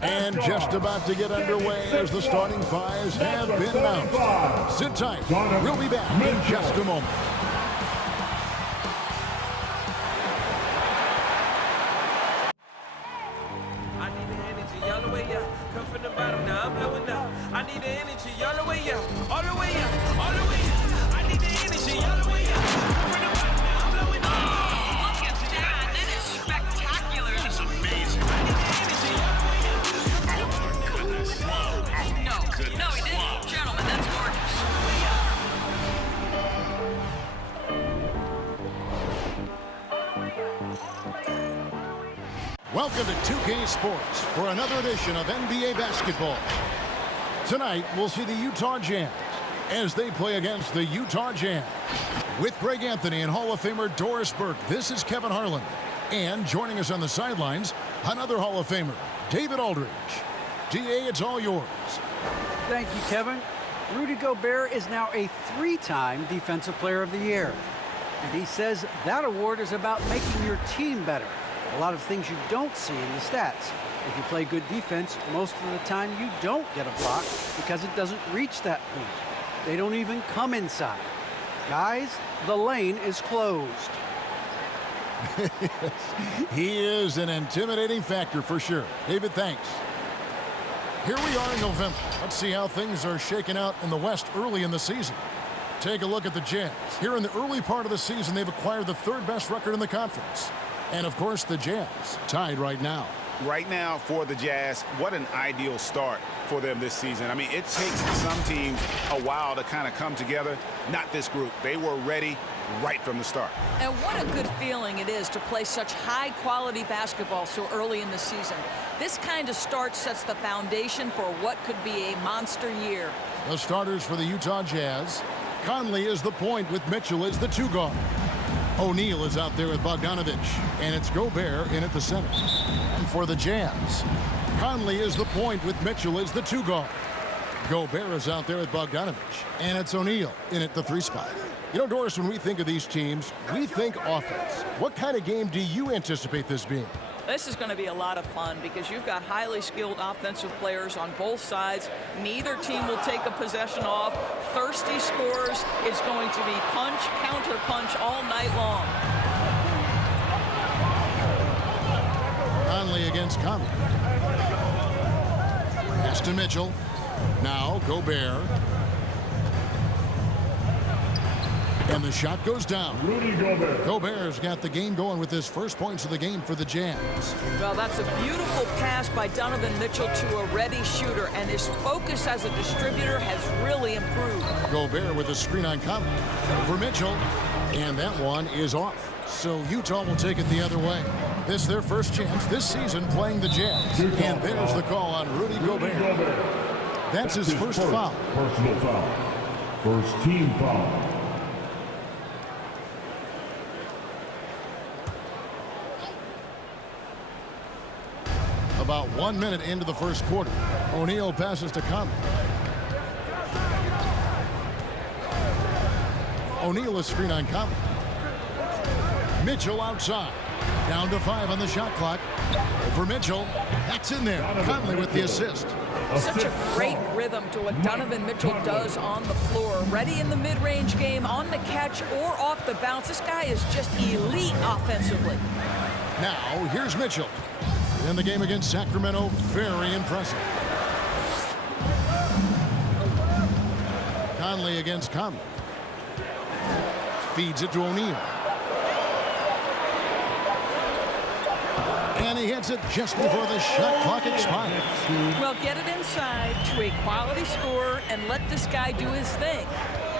And just about to get underway as the starting fives have been announced. Sit tight. We'll be back in just a moment. I need the energy all the way up. Come from the bottom, now I'm blowing up. I need the energy all the way up. All the way up. All the way up. I need the energy all the way up. Come from the bottom, now I'm blowing up. Oh, look at that. That is spectacular. That's amazing. I need the energy all the way up. Oh, goodness. No, no, he didn't. Gentlemen, that's gorgeous. Welcome to 2K Sports for another edition of NBA basketball. Tonight, we'll see the Utah Jazz as they play against the Utah Jazz. With Greg Anthony and Hall of Famer Doris Burke, this is Kevin Harlan. And joining us on the sidelines, another Hall of Famer, David Aldridge. DA, it's all yours. Thank you, Kevin. Rudy Gobert is now a three-time Defensive Player of the Year. And he says that award is about making your team better. A lot of things you don't see in the stats. If you play good defense, most of the time you don't get a block because it doesn't reach that point. They don't even come inside. Guys, the lane is closed. He is an intimidating factor for sure. David, thanks. Here we are in November. Let's see how things are shaking out in the West early in the season. Take a look at the Jazz. Here in the early part of the season, they've acquired the third best record in the conference. And, of course, the Jazz tied right now. Right now for the Jazz, what an ideal start for them this season. I mean, it takes some teams a while to kind of come together. Not this group. They were ready right from the start. And what a good feeling it is to play such high-quality basketball so early in the season. This kind of start sets the foundation for what could be a monster year. The starters for the Utah Jazz. Conley is the point with Mitchell as the two guard. O'Neal is out there with Bogdanovich, and it's Gobert in at the center. And for the Jazz, Conley is the point with Mitchell as the two guard. Gobert is out there with Bogdanovich, and it's O'Neal in at the three spot. You know, Doris, when we think of these teams, we think offense. What kind of game do you anticipate this being? This is going to be a lot of fun because you've got highly skilled offensive players on both sides. Neither team will take a possession off. Thirsty scorers. It's going to be punch, counter punch all night long. Conley against Conley. Pass to Mitchell. Now Gobert. And the shot goes down. Rudy Gobert. Gobert's got the game going with his first points of the game for the Jazz. Well, that's a beautiful pass by Donovan Mitchell to a ready shooter, and his focus as a distributor has really improved. Gobert with a screen on Conley for Mitchell, and that one is off. So Utah will take it the other way. This is their first chance this season playing the Jazz. And there's the call on Rudy Gobert. That's his first foul. Personal foul. First team foul. About 1 minute into the first quarter. O'Neal passes to Conley. O'Neal is screen on Conley. Mitchell outside. Down to 5 on the shot clock. For Mitchell. That's in there. Conley with the assist. Such a great rhythm to what Donovan Mitchell does on the floor. Ready in the mid-range game, on the catch, or off the bounce. This guy is just elite offensively. Now, here's Mitchell. In the game against Sacramento, very impressive. Conley against Conley. Feeds it to O'Neal. And he hits it just before the shot clock expires. Well, get it inside to a quality scorer and let this guy do his thing.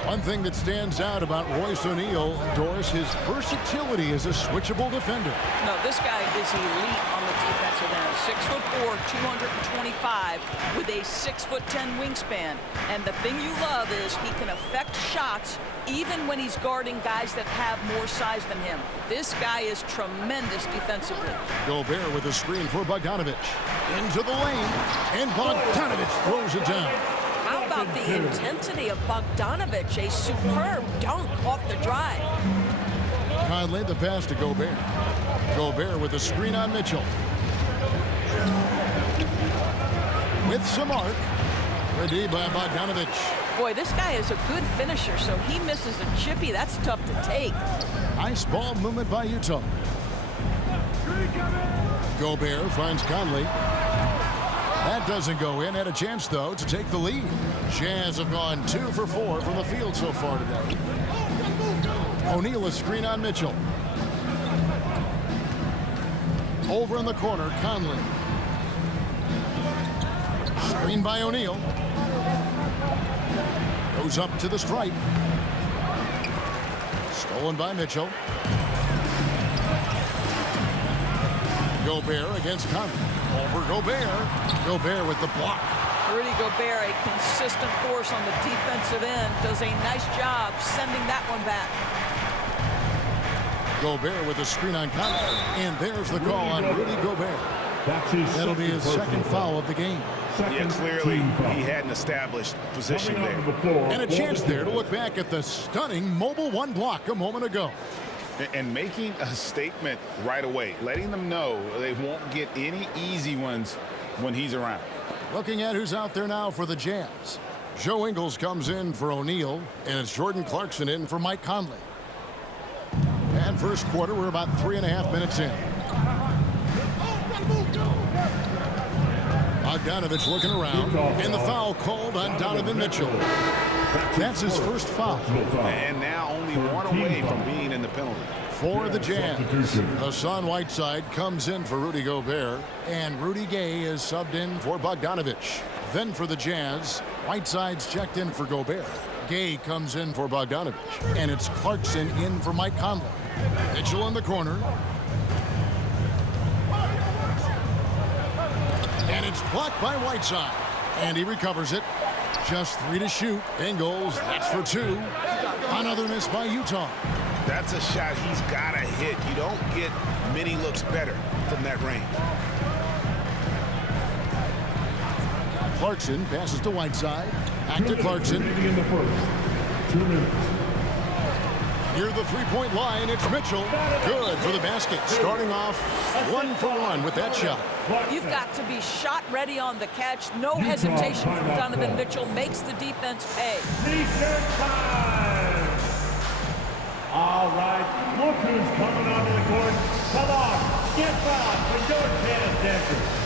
One thing that stands out about Royce O'Neal, Doris, his versatility as a switchable defender. No, this guy is elite on the defensive end. 6'4", 225, with a 6'10" wingspan. And the thing you love is he can affect shots even when he's guarding guys that have more size than him. This guy is tremendous defensively. Gobert with a screen for Bogdanovich. Into the lane, and Bogdanovich throws it down. How about the intensity of Bogdanovich? A superb dunk off the drive. Conley the pass to Gobert. Gobert with a screen on Mitchell. with some arc. Ready by Bogdanovich. Boy, this guy is a good finisher, so he misses a chippy. That's tough to take. Nice ball movement by Utah. Gobert finds Conley. That doesn't go in. Had a chance, though, to take the lead. Jazz have gone 2 for 4 from the field so far today. O'Neal a screen on Mitchell. Over in the corner, Conley. Screen by O'Neal. Goes up to the stripe. Stolen by Mitchell. Gobert against Conley. Over Gobert. Gobert with the block. Rudy Gobert, a consistent force on the defensive end, does a nice job sending that one back. Gobert with a screen on Conley. And there's the call on Rudy Gobert. That'll be his second foul of the game. Yeah, clearly he had an established position there. And a chance there to look back at the stunning mobile one block a moment ago. And making a statement right away, letting them know they won't get any easy ones when he's around. Looking at who's out there now for the Jazz. Joe Ingles comes in for O'Neal, and it's Jordan Clarkson in for Mike Conley. And first quarter, we're about 3.5 minutes in. Bogdanovich looking around, and the foul called on Donovan Mitchell. That's his first foul. And now only one away from being in the penalty. For the Jazz, Hassan Whiteside comes in for Rudy Gobert, and Rudy Gay is subbed in for Bogdanovich. Then for the Jazz, Whiteside's checked in for Gobert. Gay comes in for Bogdanovich, and it's Clarkson in for Mike Conley. Mitchell in the corner. And it's blocked by Whiteside, and he recovers it. Just 3 to shoot. Ingles, that's for 2. Another miss by Utah. That's a shot he's got to hit. You don't get many looks better from that range. Clarkson passes to Whiteside. Back to Clarkson. In the first 2 minutes. Near the three-point line, it's Mitchell. Good for the basket. Starting off 1 for 1 with that shot. You've got to be shot ready on the catch. No hesitation from Donovan Mitchell. Makes the defense pay. T-shirt time. All right, look who's coming onto the court. Come on, get fouled for your tennis dancers.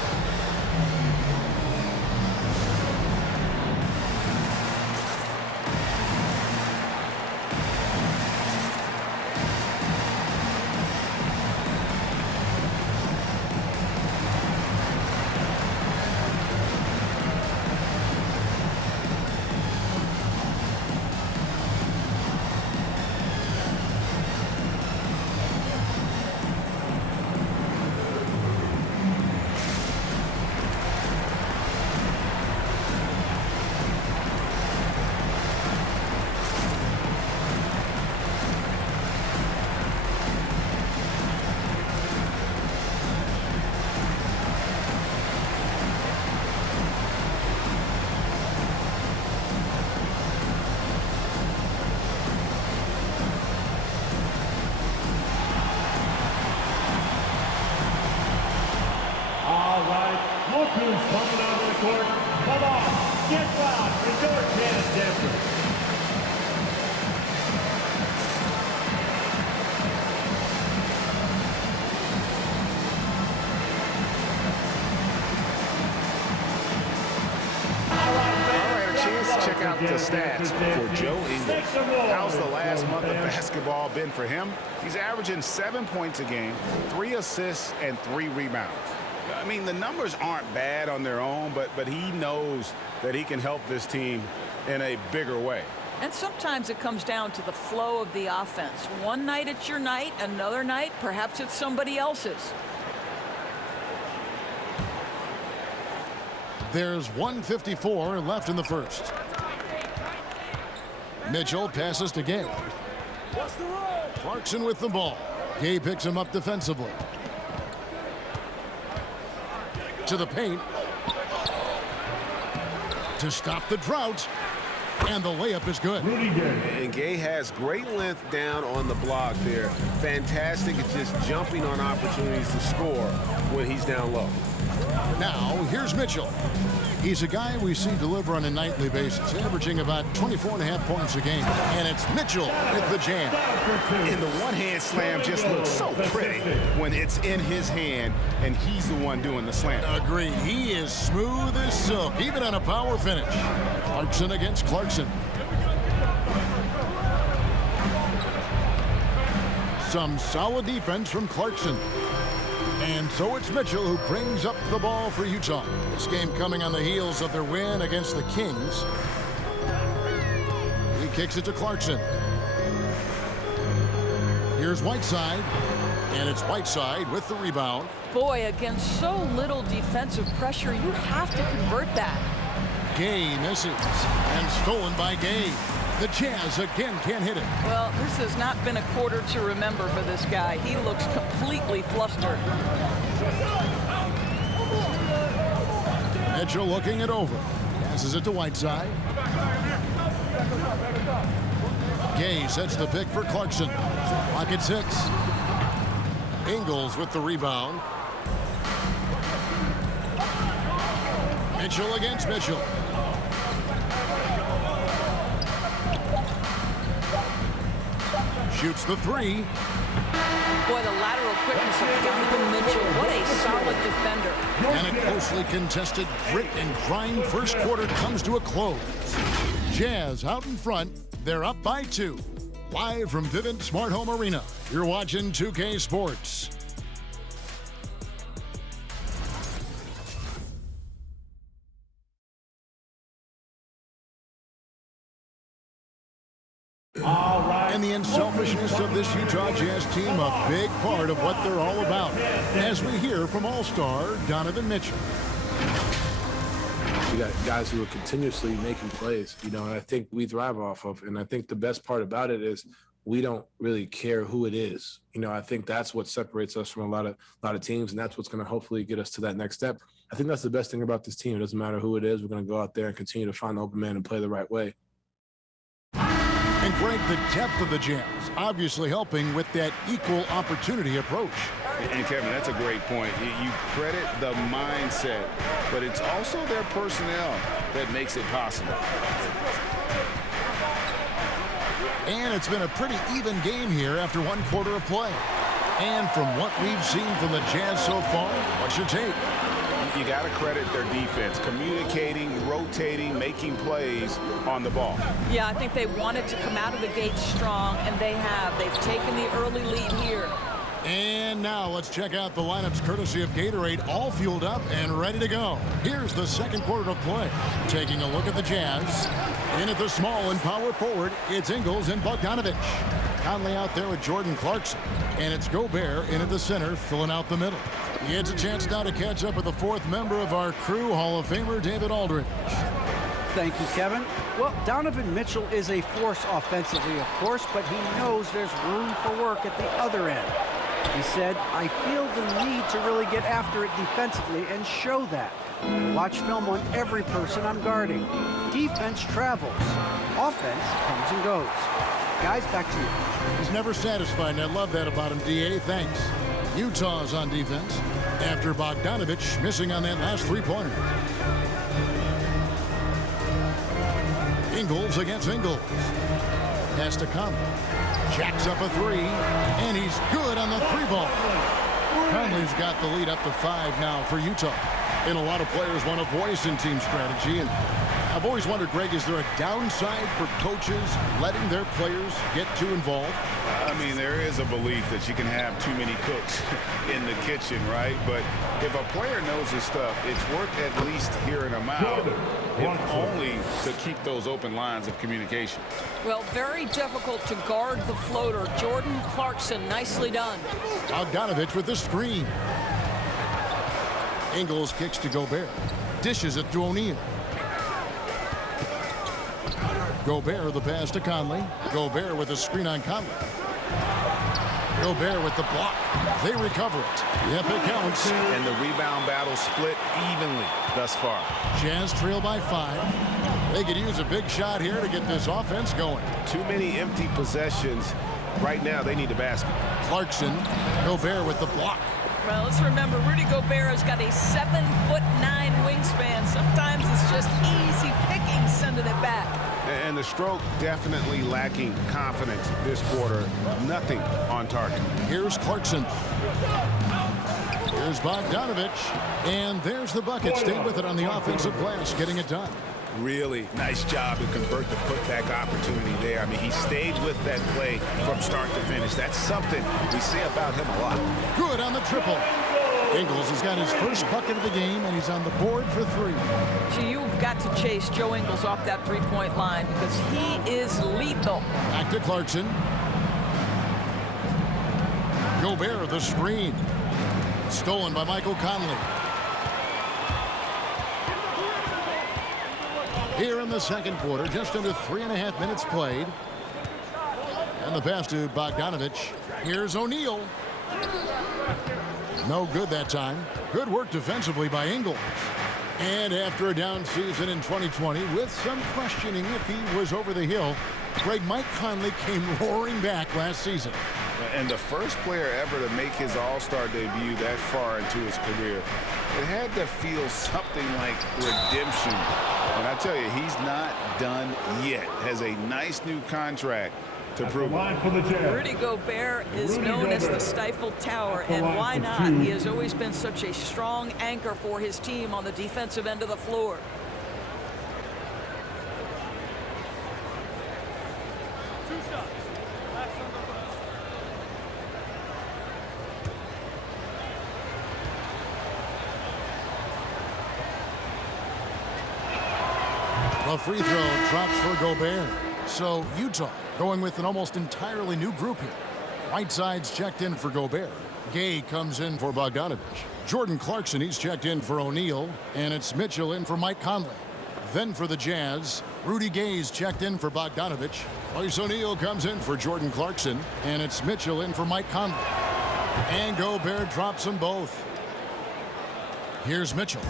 Look who's coming onto the court. Come on, get fouled for your tennis dancers. Check out the stats for Joe Ingles. How's the last month of basketball been for him? He's averaging 7 points a game, 3 assists, and 3 rebounds. I mean, the numbers aren't bad on their own, but he knows that he can help this team in a bigger way. And sometimes it comes down to the flow of the offense. One night it's your night, another night perhaps it's somebody else's. There's 1:54 left in the first. Mitchell passes to Gay. Clarkson with the ball. Gay picks him up defensively. To the paint. To stop the drought. And the layup is good. And Gay has great length down on the block there. Fantastic at just jumping on opportunities to score when he's down low. Now, here's Mitchell. He's a guy we see deliver on a nightly basis, averaging about 24.5 points a game. And it's Mitchell with the jam. And the one-hand slam just looks so pretty when it's in his hand and he's the one doing the slam. Agreed. He is smooth as silk, even on a power finish. Clarkson against Clarkson. Some solid defense from Clarkson. And so it's Mitchell who brings up the ball for Utah. This game coming on the heels of their win against the Kings. He kicks it to Clarkson. Here's Whiteside. And it's Whiteside with the rebound. Boy, against so little defensive pressure, you have to convert that. Gay misses. And stolen by Gay. The Jazz again can't hit it. Well, this has not been a quarter to remember for this guy. He looks completely flustered. Mitchell looking it over. Passes it to Whiteside. Gay sets the pick for Clarkson. Pocket 6. Ingles with the rebound. Mitchell against Mitchell. Shoots the 3. Boy, the lateral quickness of Donovan Mitchell. What a solid defender. And a closely contested grit and grind first quarter comes to a close. Jazz out in front. They're up by 2. Live from Vivint Smart Home Arena. You're watching 2K Sports. And the unselfishness of this Utah Jazz team, a big part of what they're all about, as we hear from All-Star Donovan Mitchell. We got guys who are continuously making plays, and I think we thrive off of. And I think the best part about it is we don't really care who it is. I think that's what separates us from a lot of teams, and that's what's going to hopefully get us to that next step. I think that's the best thing about this team. It doesn't matter who it is. We're going to go out there and continue to find the open man and play the right way. And Greg, the depth of the Jazz obviously helping with that equal opportunity approach. And Kevin, that's a great point. You credit the mindset, but it's also their personnel that makes it possible. And it's been a pretty even game here after one quarter of play. And from what we've seen from the Jazz so far, what's your take? You got to credit their defense, communicating, rotating, making plays on the ball. Yeah, I think they wanted to come out of the gate strong, and they have. They've taken the early lead here. And now let's check out the lineups courtesy of Gatorade, all fueled up and ready to go. Here's the second quarter of play. Taking a look at the Jazz. In at the small and power forward, it's Ingles and Bogdanovich. Conley out there with Jordan Clarkson. And it's Gobert in at the center, filling out the middle. He gets a chance now to catch up with the fourth member of our crew, Hall of Famer David Aldridge. Thank you, Kevin. Well, Donovan Mitchell is a force offensively, of course, but he knows there's room for work at the other end. He said, I feel the need to really get after it defensively and show that. Watch film on every person I'm guarding. Defense travels. Offense comes and goes. Guys, back to you. He's never satisfied, and I love that about him, D.A. Thanks. Utah's on defense after Bogdanovich missing on that last three-pointer. Ingles against Ingles. Pass to Conley. Jacks up a 3, and he's good on the 3-ball. Conley's got the lead up to 5 now for Utah. And a lot of players want a voice in team strategy, and I've always wondered, Greg, is there a downside for coaches letting their players get too involved? I mean, there is a belief that you can have too many cooks in the kitchen, right? But if a player knows his stuff, it's worth at least hearing them out, if only to keep those open lines of communication. Well, very difficult to guard the floater. Jordan Clarkson, nicely done. Bogdanovich with the screen. Ingles kicks to Gobert. Dishes it to O'Neal. Gobert the pass to Conley. Gobert with a screen on Conley. Gobert with the block. They recover it. Yep, it counts. And the rebound battle split evenly thus far. Jazz trail by 5. They could use a big shot here to get this offense going. Too many empty possessions. Right now, they need a basket. Clarkson. Gobert with the block. Well, let's remember, Rudy Gobert has got a 7'9" wingspan. Sometimes it's just easy picking sending it back. And the stroke definitely lacking confidence this quarter. Nothing on target. Here's Clarkson. Here's Bogdanovich. And there's the bucket. Stay with it on the offensive glass, getting it done. Really nice job to convert the putback opportunity there. I mean, he stayed with that play from start to finish. That's something we say about him a lot. Good on the triple. Ingles has got his first bucket of the game, and he's on the board for 3. So you've got to chase Joe Ingles off that three-point line because he is lethal. Back to Clarkson. Gobert, the screen. Stolen by Michael Conley. Here in the second quarter, just under 3.5 minutes played. And the pass to Bogdanovich. Here's O'Neal. No good that time. Good work defensively by Ingles. And after a down season in 2020, with some questioning if he was over the hill, Mike Conley came roaring back last season. And the first player ever to make his All-Star debut that far into his career, it had to feel something like redemption. And I tell you, he's not done yet. Has a nice new contract to prove it. Rudy Gobert is known as the Stifled Tower, and why not? He has always been such a strong anchor for his team on the defensive end of the floor. The free throw drops for Gobert. So Utah going with an almost entirely new group here. Whiteside's checked in for Gobert. Gay comes in for Bogdanovich. Jordan Clarkson, he's checked in for O'Neal. And it's Mitchell in for Mike Conley. Then for the Jazz, Rudy Gay's checked in for Bogdanovich. Royce O'Neal comes in for Jordan Clarkson. And it's Mitchell in for Mike Conley. And Gobert drops them both. Here's Mitchell.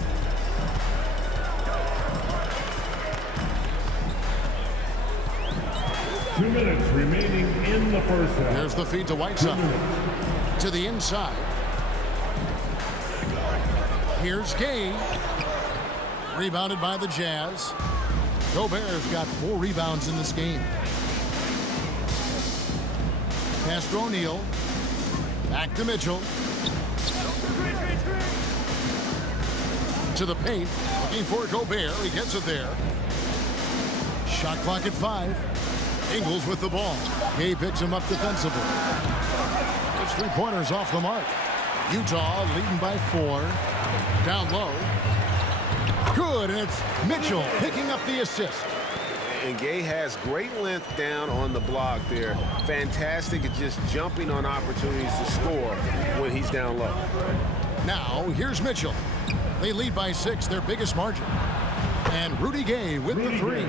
Two minutes remaining in the first half. There's the feed to Whiteside. To the inside. Here's Gay. Rebounded by the Jazz. Gobert's got 4 rebounds in this game. Pass to O'Neal. Back to Mitchell. To the paint. Looking for Gobert. He gets it there. Shot clock at 5. Ingles with the ball. Gay picks him up defensively. It's 3-pointers off the mark. Utah leading by 4. Down low. Good, and it's Mitchell picking up the assist. And Gay has great length down on the block there. Fantastic at just jumping on opportunities to score when he's down low. Now, here's Mitchell. They lead by 6, their biggest margin. And Rudy Gay with the 3.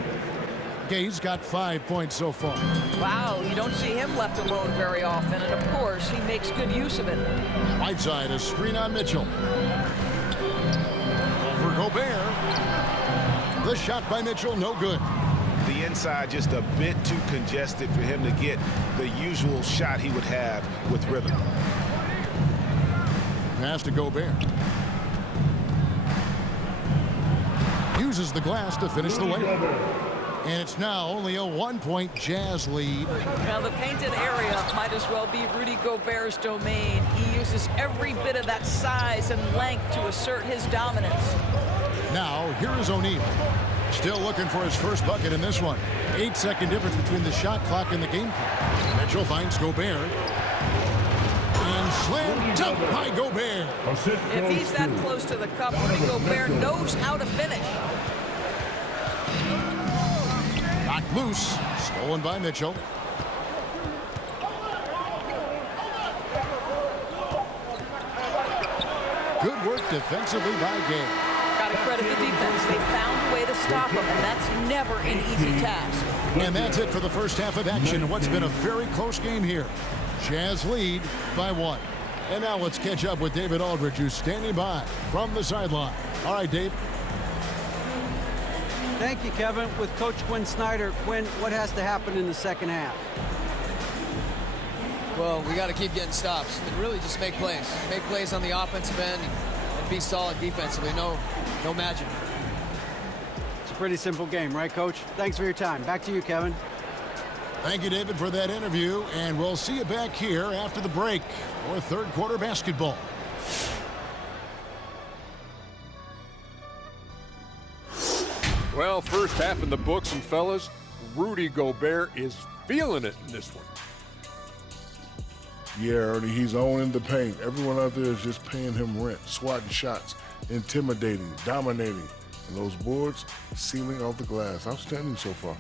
Gay's got 5 points so far. Wow, you don't see him left alone very often, and of course, he makes good use of it. Whiteside, a screen on Mitchell. For Gobert. The shot by Mitchell, no good. The inside just a bit too congested for him to get the usual shot he would have with rhythm. Pass to Gobert. Uses the glass to finish the layup. And it's now only a 1-point Jazz lead. Now the painted area might as well be Rudy Gobert's domain. He uses every bit of that size and length to assert his dominance. Now here is O'Neal. Still looking for his first bucket in this one. 8-second difference between the shot clock and the game clock. Mitchell finds Gobert. And slam dunk by Gobert. If he's that close to the cup, Rudy Gobert knows how to finish. Knocked loose. Stolen by Mitchell. Good work defensively by Gay. Got to credit the defense. They found a way to stop him, and that's never an easy task. And that's it for the first half of action in what's been a very close game here. Jazz lead by 1. And now let's catch up with David Aldridge, who's standing by from the sideline. All right, Dave. Thank you, Kevin. With Coach Quinn Snyder. Quinn, what has to happen in the second half? Well, we got to keep getting stops and really just make plays. Make plays on the offensive end and be solid defensively. No magic. It's a pretty simple game, right, Coach? Thanks for your time. Back to you, Kevin. Thank you, David, for that interview, and we'll see you back here after the break for third quarter basketball. Well, first half in the books, and fellas, Rudy Gobert is feeling it in this one. Yeah, Ernie, he's owning the paint. Everyone out there is just paying him rent, swatting shots, intimidating, dominating. And those boards, sealing off the glass. Outstanding so far.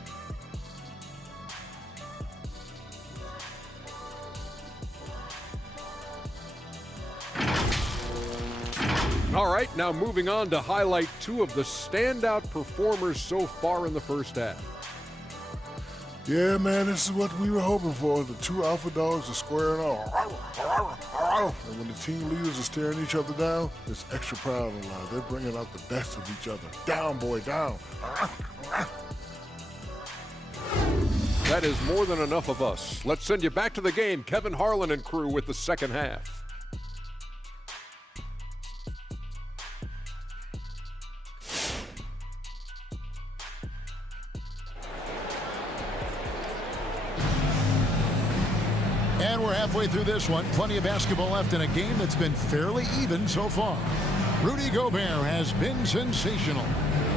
All right, now moving on to highlight two of the standout performers so far in the first half. Yeah, man, this is what we were hoping for. The two alpha dogs are squaring off. And when the team leaders are staring each other down, there's extra pride on the line. They're bringing out the best of each other. Down, boy, down. That is more than enough of us. Let's send you back to the game. Kevin Harlan and crew with the second half. And we're halfway through this one. Plenty of basketball left in a game that's been fairly even so far. Rudy Gobert has been sensational.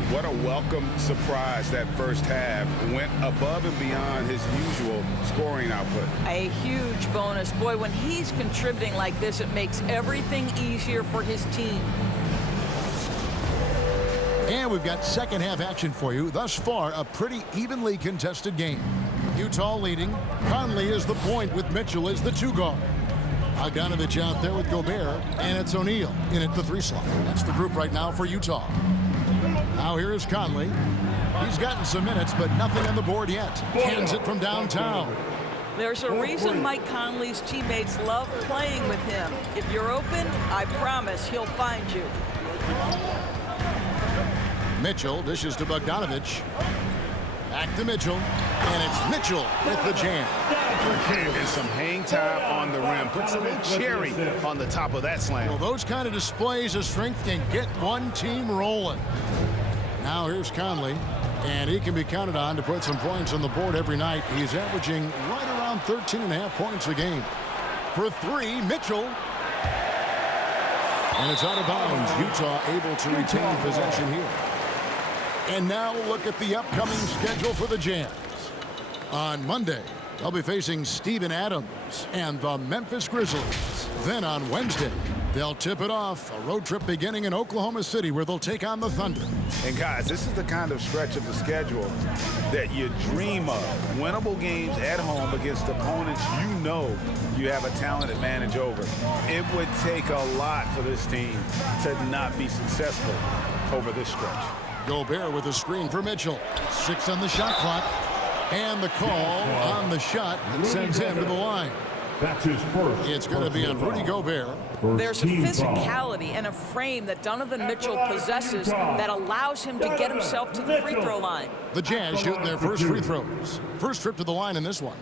What a welcome surprise that first half. Went above and beyond his usual scoring output. A huge bonus. Boy, when he's contributing like this, it makes everything easier for his team. And we've got second half action for you. Thus far, a pretty evenly contested game. Utah leading. Conley is the point with Mitchell as the two guard. Bogdanovich out there with Gobert, and it's O'Neal in at the three slot. That's the group right now for Utah. Now here is Conley. He's gotten some minutes, but nothing on the board yet. Hands it from downtown. There's a reason Mike Conley's teammates love playing with him. If you're open, I promise he'll find you. Mitchell dishes to Bogdanovich. Back to Mitchell, and it's Mitchell with the jam. And some hang time on the rim. Puts a little cherry on the top of that slam. Well, those kind of displays of strength can get one team rolling. Now here's Conley, and he can be counted on to put some points on the board every night. He's averaging right around 13.5 points a game. For three, Mitchell. And it's out of bounds. Utah able to retain possession here. And now look at the upcoming schedule for the Jazz. On Monday, they'll be facing Steven Adams and the Memphis Grizzlies. Then on Wednesday, they'll tip it off. A road trip beginning in Oklahoma City where they'll take on the Thunder. And guys, this is the kind of stretch of the schedule that you dream of. Winnable games at home against opponents you know you have a talent advantage over. It would take a lot for this team to not be successful over this stretch. Gobert with a screen for Mitchell. 6 on the shot clock. And the call on the shot that sends him to the line. That's his first. It's going to be on Rudy Gobert. There's a physicality and a frame that Donovan Mitchell possesses that allows him to get himself to the free throw line. The Jazz shooting their first free throws. First trip to the line in this one.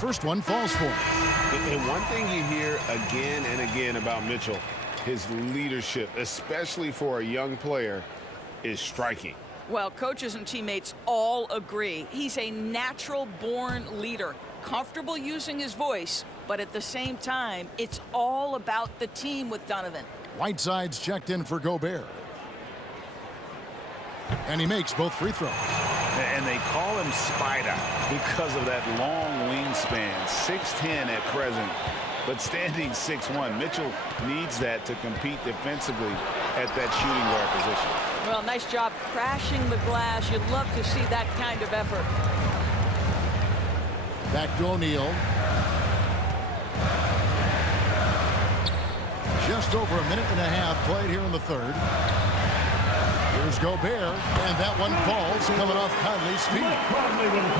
First one falls for him. And one thing you hear again and again about Mitchell, his leadership, especially for a young player, is striking. Well, coaches and teammates all agree. He's a natural-born leader, comfortable using his voice, but at the same time, it's all about the team with Donovan. Whiteside's checked in for Gobert. And he makes both free throws. And they call him Spider because of that long wingspan, 6'10" at present, but standing 6'1". Mitchell needs that to compete defensively at that shooting guard position. Well, nice job crashing the glass. You'd love to see that kind of effort. Back to O'Neal. Just over a minute and a half played here in the third. Here's Gobert, and that one falls coming off Conley's feet.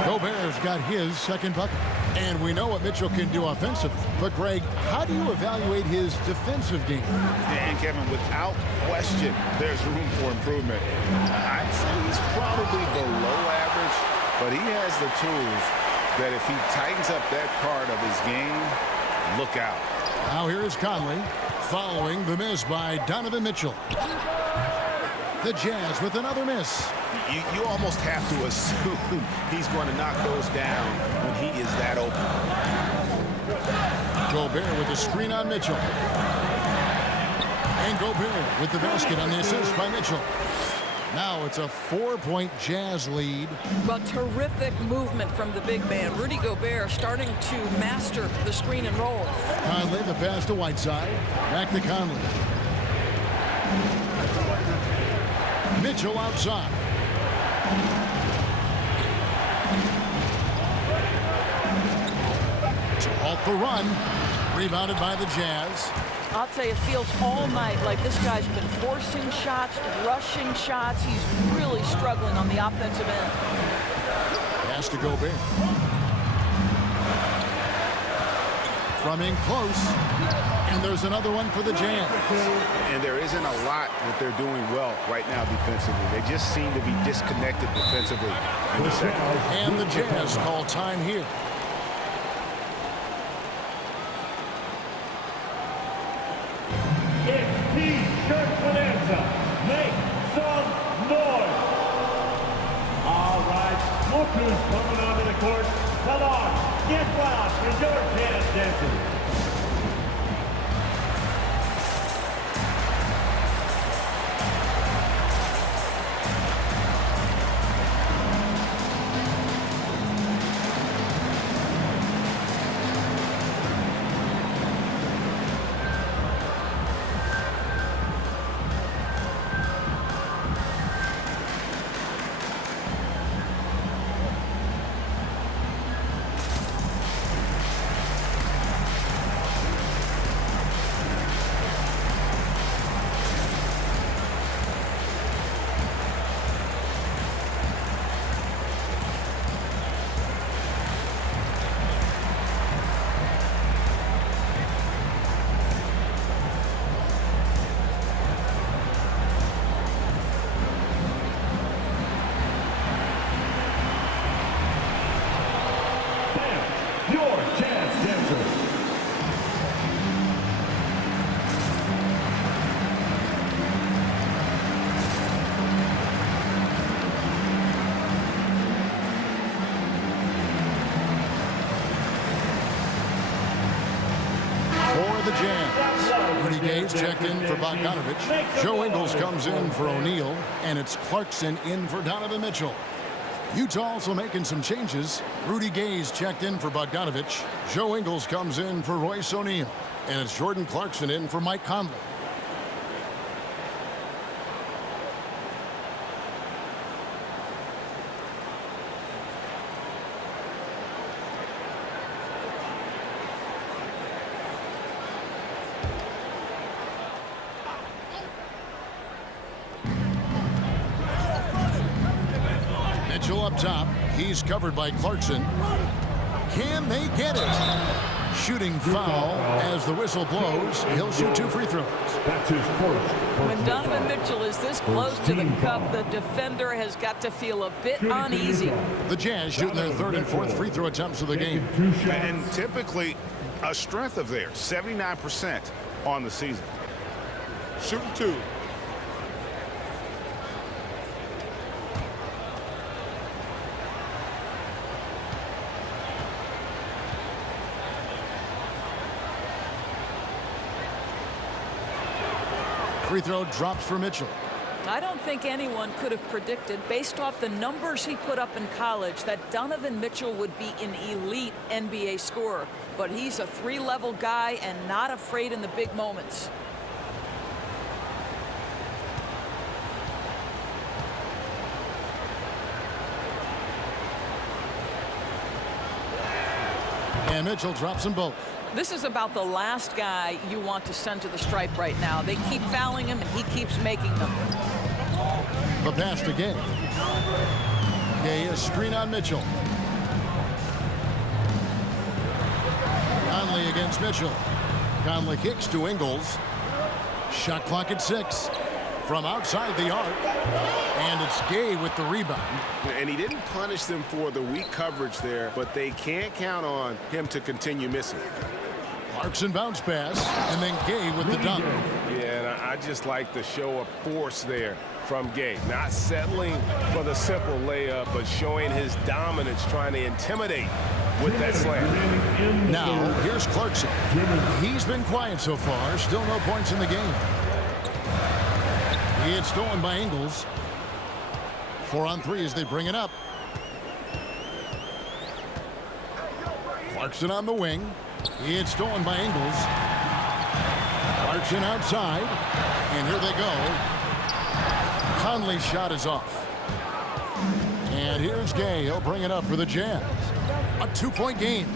Gobert's got his second bucket. And we know what Mitchell can do offensively. But, Greg, how do you evaluate his defensive game? And, Kevin, without question, there's room for improvement. I'd say he's probably below average, but he has the tools that if he tightens up that part of his game, look out. Now here is Conley following the miss by Donovan Mitchell. The Jazz with another miss. You almost have to assume he's going to knock those down when he is that open. Gobert with the screen on Mitchell. And Gobert with the basket on the assist by Mitchell. Now it's a 4-point Jazz lead. Well, terrific movement from the big man. Rudy Gobert starting to master the screen and roll. Conley, the pass to Whiteside. Back to Conley. Mitchell outside. To halt the run. Rebounded by the Jazz. I'll tell you, it feels all night like this guy's been forcing shots, rushing shots. He's really struggling on the offensive end. Pass to Gobert. From in close. And there's another one for the Jazz. And there isn't a lot that they're doing well right now defensively. They just seem to be disconnected defensively in the second. And the Jazz call time here. It's T-shirt bonanza. Make some noise. All right, look who's coming onto the court. Come on, get wild for your Jazz dancers. The Jazz. Rudy Gay's checked in for Bogdanovich. Joe Ingles comes in for O'Neal. And it's Clarkson in for Donovan Mitchell. Utah also making some changes. Rudy Gay's checked in for Bogdanovich. Joe Ingles comes in for Royce O'Neal. And it's Jordan Clarkson in for Mike Conley. Mitchell up top. He's covered by Clarkson. Can they get it? Shooting foul as the whistle blows. He'll shoot 2 free throws. That's his first. When Donovan Mitchell is this close to the cup, the defender has got to feel a bit uneasy. The Jazz shooting their 3rd and 4th free throw attempts of the game. And typically a strength of theirs, 79% on the season. Shooting 2. Free throw drops for Mitchell. I don't think anyone could have predicted, based off the numbers he put up in college, that Donovan Mitchell would be an elite NBA scorer. But he's a 3-level guy and not afraid in the big moments. And Mitchell drops them both. This is about the last guy you want to send to the stripe right now. They keep fouling him, and he keeps making them. The pass to Gay. Gay, a screen on Mitchell. Conley against Mitchell. Conley kicks to Ingles. Shot clock at 6. From outside the arc. And it's Gay with the rebound. And he didn't punish them for the weak coverage there, but they can't count on him to continue missing. Clarkson bounce pass, and then Gay with the dunk. Yeah, and I just like the show of force there from Gay. Not settling for the simple layup, but showing his dominance, trying to intimidate with that slam. Now, here's Clarkson. He's been quiet so far. Still no points in the game. He had stolen by Ingles. 4 on 3 as they bring it up. Clarkson on the wing. He had stolen by Ingles. Clarkson outside. And here they go. Conley's shot is off. And here's Gay. He'll bring it up for the Jazz. A 2-point game.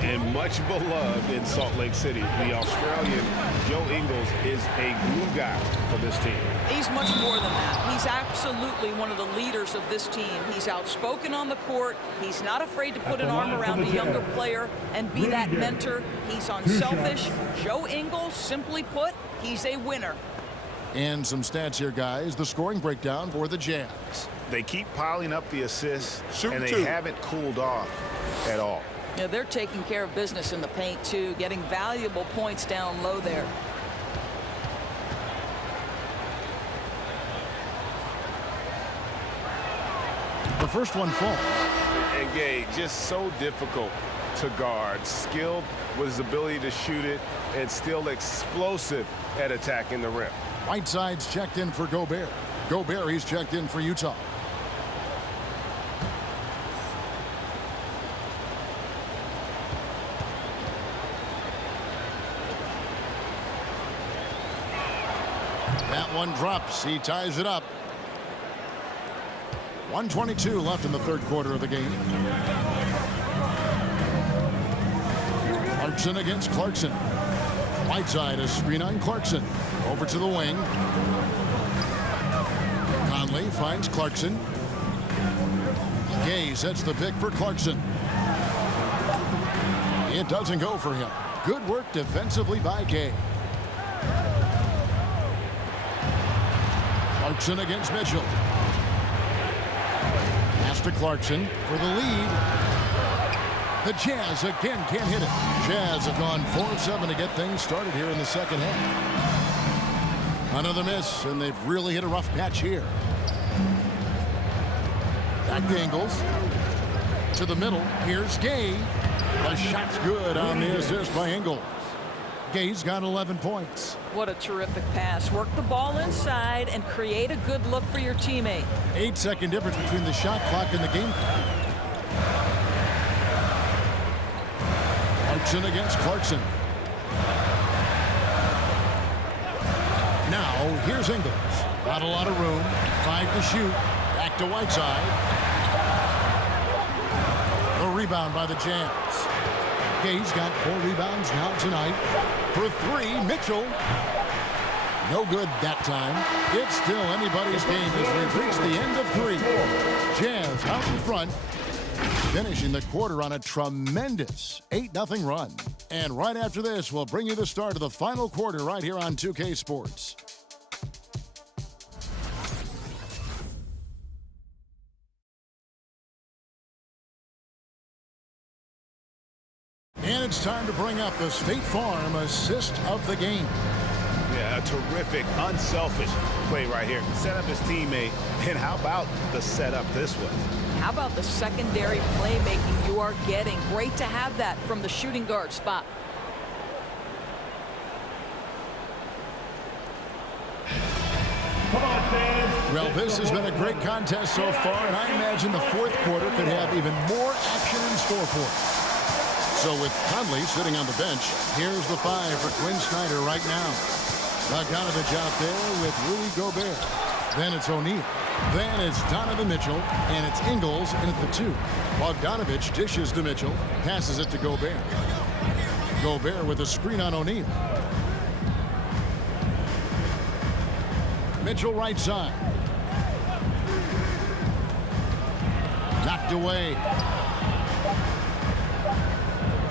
And much beloved in Salt Lake City, the Australian Joe Ingles is a glue guy for this team. He's much more than that. He's absolutely one of the leaders of this team. He's outspoken on the court. He's not afraid to put an arm around a younger player and be that mentor. He's unselfish. Joe Ingles, simply put, he's a winner. And some stats here, guys. The scoring breakdown for the Jazz. They keep piling up the assists, and they haven't cooled off at all. Yeah, they're taking care of business in the paint, too, getting valuable points down low there. The first one falls. And Gay, just so difficult to guard. Skilled with his ability to shoot it and still explosive at attacking the rim. Whiteside's checked in for Gobert. Gobert, he's checked in for Utah. That one drops. He ties it up. 1:22 left in the third quarter of the game. Clarkson against Clarkson. Whiteside, a screen on Clarkson. Over to the wing. Conley finds Clarkson. Gay sets the pick for Clarkson. It doesn't go for him. Good work defensively by Gay. Clarkson against Mitchell. Pass to Clarkson for the lead. The Jazz again can't hit it. Jazz have gone 4 of 7 to get things started here in the second half. Another miss, and they've really hit a rough patch here. Back to Ingles. To the middle. Here's Gay. The shot's good on the assist by Ingles. Gay's got 11 points. What a terrific pass. Work the ball inside and create a good look for your teammate. 8-second difference between the shot clock and the game clock. Clarkson against Clarkson. Now, here's Ingles. Not a lot of room. 5 to shoot. Back to Whiteside. The rebound by the Jazz. Gay's got 4 rebounds now tonight. For 3, Mitchell. No good that time. It's still anybody's game as we've reached the end of 3. Jazz out in front. Finishing the quarter on a tremendous 8-0 run. And right after this, we'll bring you the start of the final quarter right here on 2K Sports. And it's time to bring up the State Farm assist of the game. Yeah, a terrific, unselfish play right here. Set up his teammate. And how about the setup this was? How about the secondary playmaking you are getting? Great to have that from the shooting guard spot. Well, this has been a great contest so far, and I imagine the fourth quarter could have even more action in store for us. So with Conley sitting on the bench, here's the 5 for Quinn Snyder right now. Bogdanovich out there with Rudy Gobert. Then it's O'Neal. Then it's Donovan Mitchell, and it's Ingles in at the 2. Bogdanovich dishes to Mitchell, passes it to Gobert. Gobert with a screen on O'Neal. Mitchell right side. away.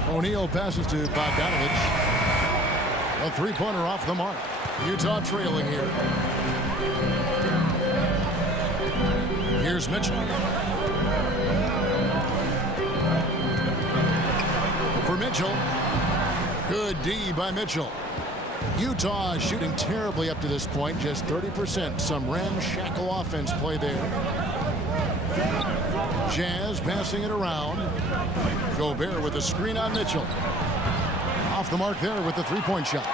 O'Neal passes to Bogdanovich. A three-pointer off the mark. Utah trailing here. Here's Mitchell. For Mitchell. Good D by Mitchell. Utah shooting terribly up to this point, just 30%. Some ramshackle offense play there. Jazz passing it around. Gobert with a screen on Mitchell. Off the mark there with the three-point shot.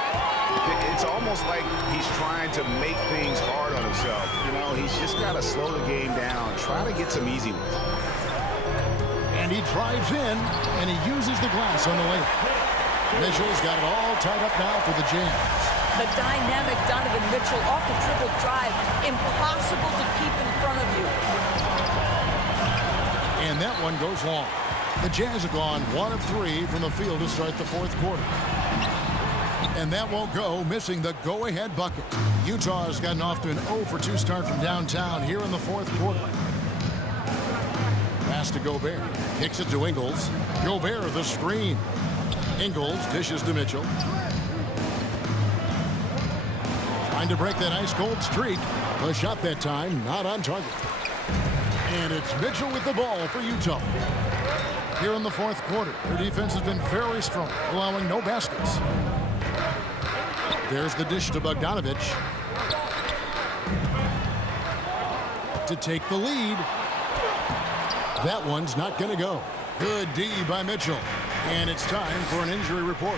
It's almost like he's trying to make things hard on himself. You know, he's just got to slow the game down, try to get some easy ones. And he drives in, and he uses the glass on the layup. Mitchell's got it all tied up now for the Jazz. The dynamic Donovan Mitchell off the dribble drive. Impossible to keep in front of you. And that one goes long. The Jazz have gone 1 of 3 from the field to start the fourth quarter. And that won't go, missing the go-ahead bucket. Utah has gotten off to an 0 for 2 start from downtown here in the fourth quarter. Pass to Gobert. Kicks it to Ingles. Gobert, the screen. Ingles dishes to Mitchell. Trying to break that ice-cold streak. The shot that time, not on target. And it's Mitchell with the ball for Utah. Here in the fourth quarter, their defense has been very strong, allowing no baskets. There's the dish to Bogdanovich to take the lead. That one's not going to go. Good D by Mitchell. And it's time for an injury report.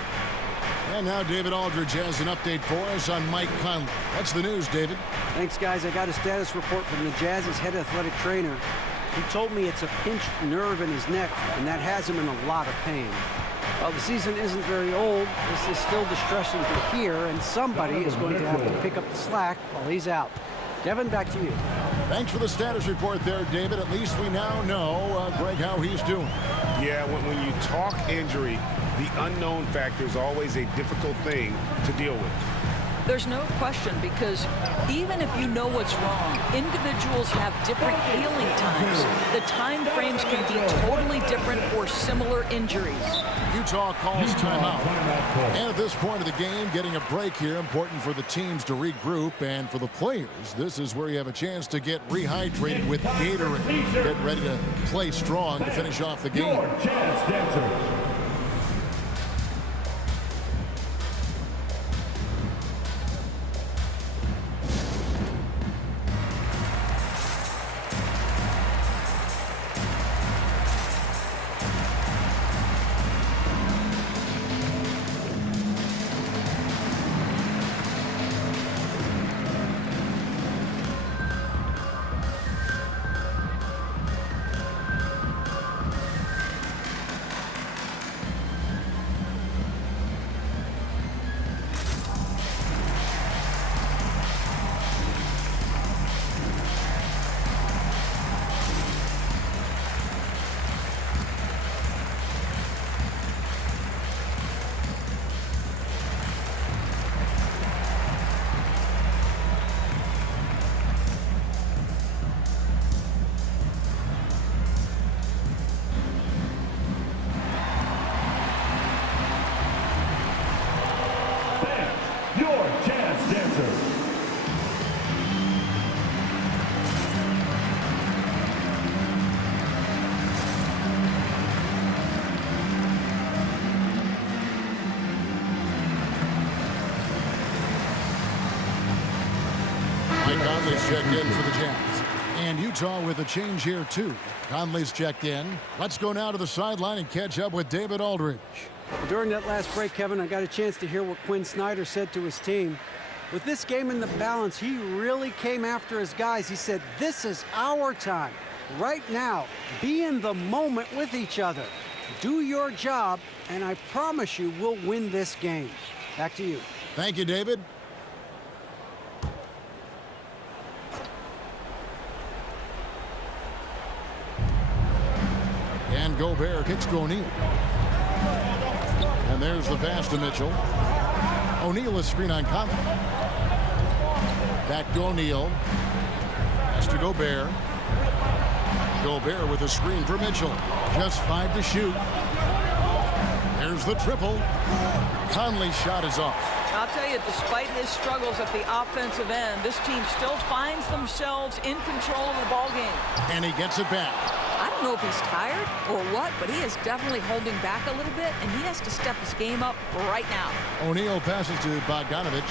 And now David Aldridge has an update for us on Mike Conley. That's the news, David. Thanks, guys. I got a status report from the Jazz's head athletic trainer. He told me it's a pinched nerve in his neck, and that has him in a lot of pain. While the season isn't very old, this is still distressing to hear, and somebody is going to have to pick up the slack while he's out. Kevin, back to you. Thanks for the status report there, David. At least we now know, Greg, how he's doing. Yeah, when you talk injury, the unknown factor is always a difficult thing to deal with. There's no question, because even if you know what's wrong, individuals have different healing times. The time frames can be totally different for similar injuries. Utah calls timeout. And at this point of the game, getting a break here, important for the teams to regroup, and for the players, this is where you have a chance to get rehydrated with Gatorade. Get ready to play strong to finish off the game. Your Jazz Dancer. Conley's checked in for the Jazz. And Utah with a change here, too. Conley's checked in. Let's go now to the sideline and catch up with David Aldridge. During that last break, Kevin, I got a chance to hear what Quinn Snyder said to his team. With this game in the balance, he really came after his guys. He said, this is our time. Right now, be in the moment with each other. Do your job, and I promise you we'll win this game. Back to you. Thank you, David. And Gobert kicks to O'Neal. And there's the pass to Mitchell. O'Neal is screen on Conley. Back to O'Neal. Pass to Gobert. Gobert with a screen for Mitchell. Just 5 to shoot. There's the triple. Conley's shot is off. I'll tell you, despite his struggles at the offensive end, this team still finds themselves in control of the ball game. And he gets it back. I don't know if he's tired or what, but he is definitely holding back a little bit, and he has to step his game up right now. O'Neal passes to Bogdanovich.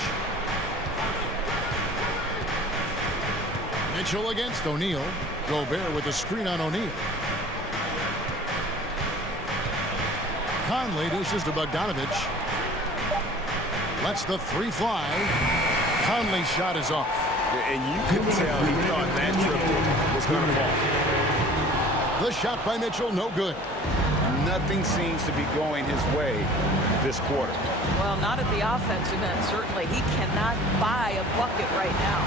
Mitchell against O'Neal. Gobert with a screen on O'Neal. Conley dishes to Bogdanovich. Lets the three fly. Conley's shot is off. And you can tell he thought that triple was going to fall. The shot by Mitchell, no good. Nothing seems to be going his way this quarter. Well, not at the offensive end, certainly. He cannot buy a bucket right now.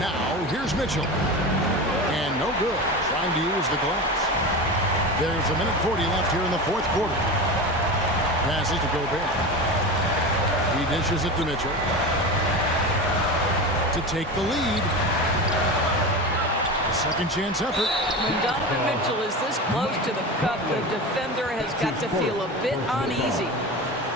Now, here's Mitchell. And no good, trying to use the glass. There's 1:40 left here in the fourth quarter. Passes to Gobert. He dishes it to Mitchell. To take the lead. A second chance effort. When Donovan Mitchell is this close to the cup, the defender has got to feel a bit uneasy.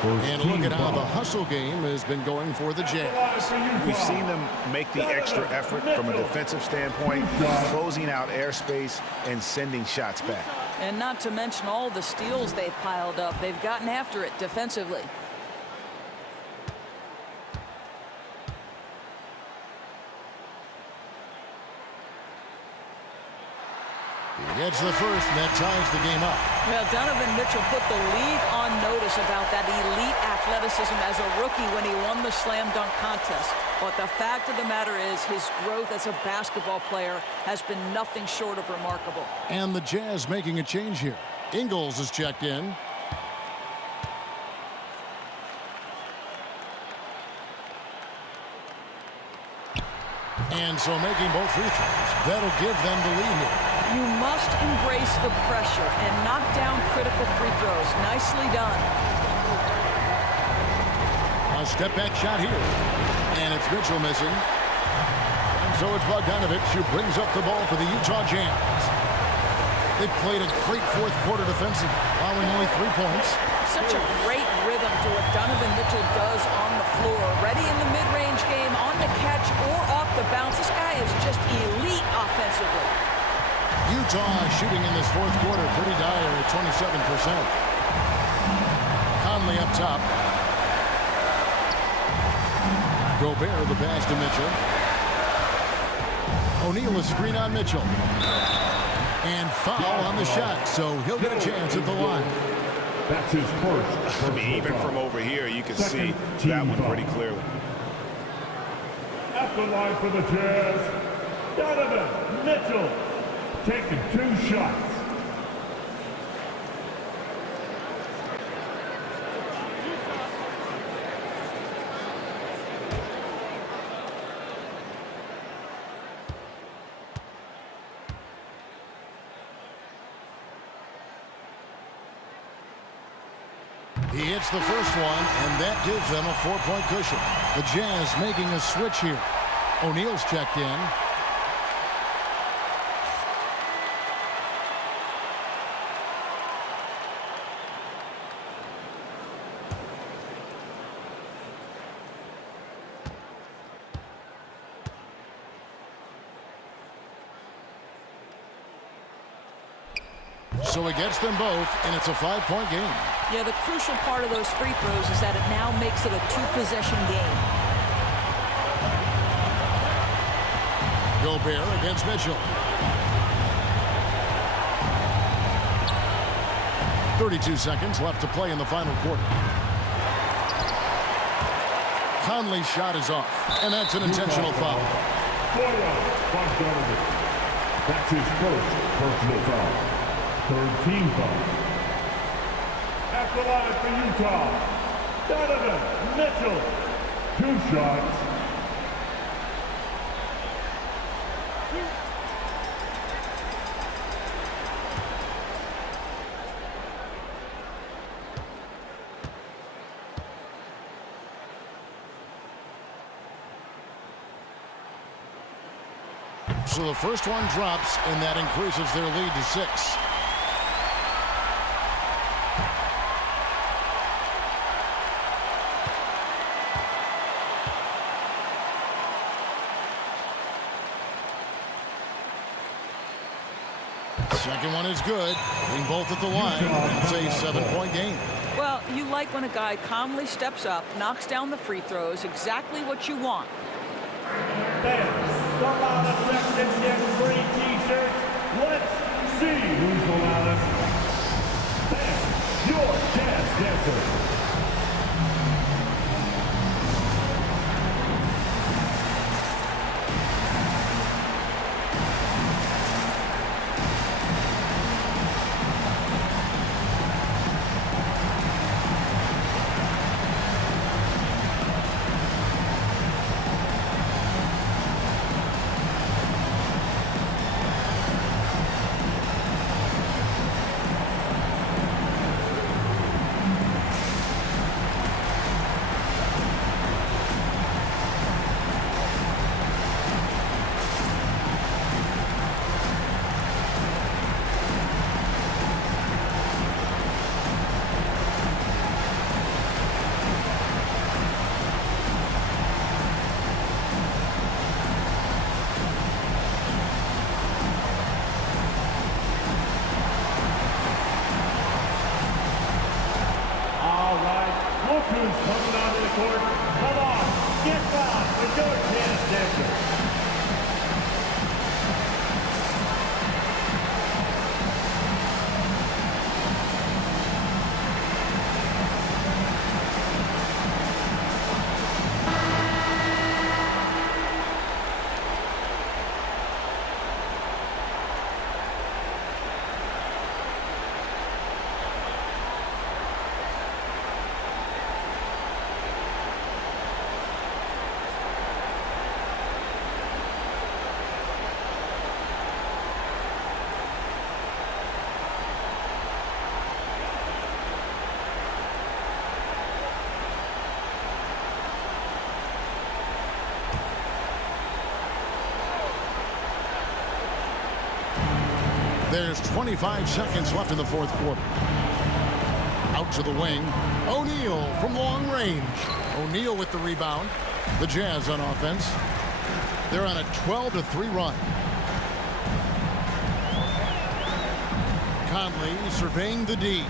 And look at how the hustle game has been going for the Jazz. We've seen them make the extra effort from a defensive standpoint, closing out airspace and sending shots back. And not to mention all the steals they've piled up. They've gotten after it defensively. He gets the first, and that ties the game up. Well, Donovan Mitchell put the league on notice about that elite athleticism as a rookie when he won the slam dunk contest. But the fact of the matter is his growth as a basketball player has been nothing short of remarkable. And the Jazz making a change here. Ingles is checked in. And so making both free throws, that'll give them the lead here. You must embrace the pressure and knock down critical free throws. Nicely done. A step-back shot here. And it's Mitchell missing. And so it's Bogdanovich who brings up the ball for the Utah Jazz. They played a great fourth quarter defensively, allowing only 3 points. Such a great rhythm to what Donovan Mitchell does on the floor. Ready in the mid-range game, on the catch or off the bounce. This guy is just elite offensively. Utah shooting in this fourth quarter pretty dire at 27%. Conley up top. Gobert the pass to Mitchell. O'Neal a screen on Mitchell. And foul on the shot, so he'll get a chance at the line. That's his first. I mean, even from over here, you can see that one pretty clearly. At the line for the Jazz, Donovan Mitchell taking 2 shots. He hits the first one, and that gives them a 4-point cushion. The Jazz making a switch here. O'Neal's checked in. So it gets them both, and it's a 5-point game. Yeah, the crucial part of those free throws is that it now makes it a 2-possession game. Gobert against Mitchell. 32 seconds left to play in the final quarter. Conley's shot is off, and that's an intentional foul. That's his first personal foul. Third team foul. At the line for Utah, Donovan Mitchell. 2 shots. So the first one drops, and that increases their lead to 6. Second one is good. Being both at the line. It's a 7-point game. Well, you like when a guy calmly steps up, knocks down the free throws, exactly what you want. Fans, the loudest section gets free T-shirts. Let's see who's the loudest. Fans, your dance dancer. There's 25 seconds left in the fourth quarter. Out to the wing. O'Neal from long range. O'Neal with the rebound. The Jazz on offense. They're on a 12-3 run. Conley surveying the D.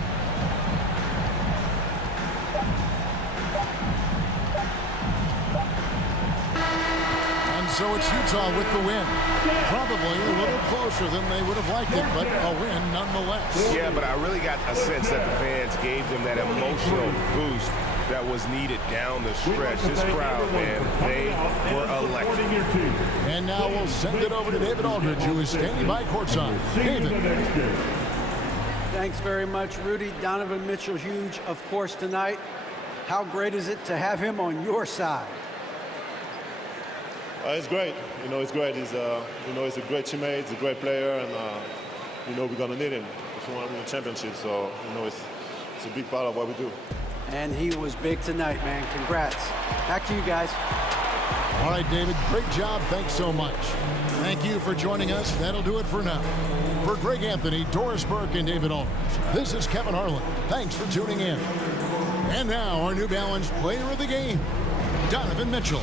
And so it's Utah with the win. Probably a little closer than they would have liked it, but a win nonetheless. Yeah, but I really got a sense that the fans gave them that emotional boost that was needed down the stretch. This crowd, man, they were electric. And now we'll send it over to David Aldridge, who is standing by courtside. David. Thanks very much, Rudy. Donovan Mitchell, huge, of course, tonight. How great is it to have him on your side? It's great. You know, it's great. He's a great teammate. He's a great player, and we're gonna need him if we want to win a championship. So, it's a big part of what we do. And he was big tonight, man. Congrats. Back to you guys. All right, David, great job. Thanks so much. Thank you for joining us. That'll do it for now. For Greg Anthony, Doris Burke, and David Aldridge, this is Kevin Harlan. Thanks for tuning in. And now, our New Balance player of the game, Donovan Mitchell.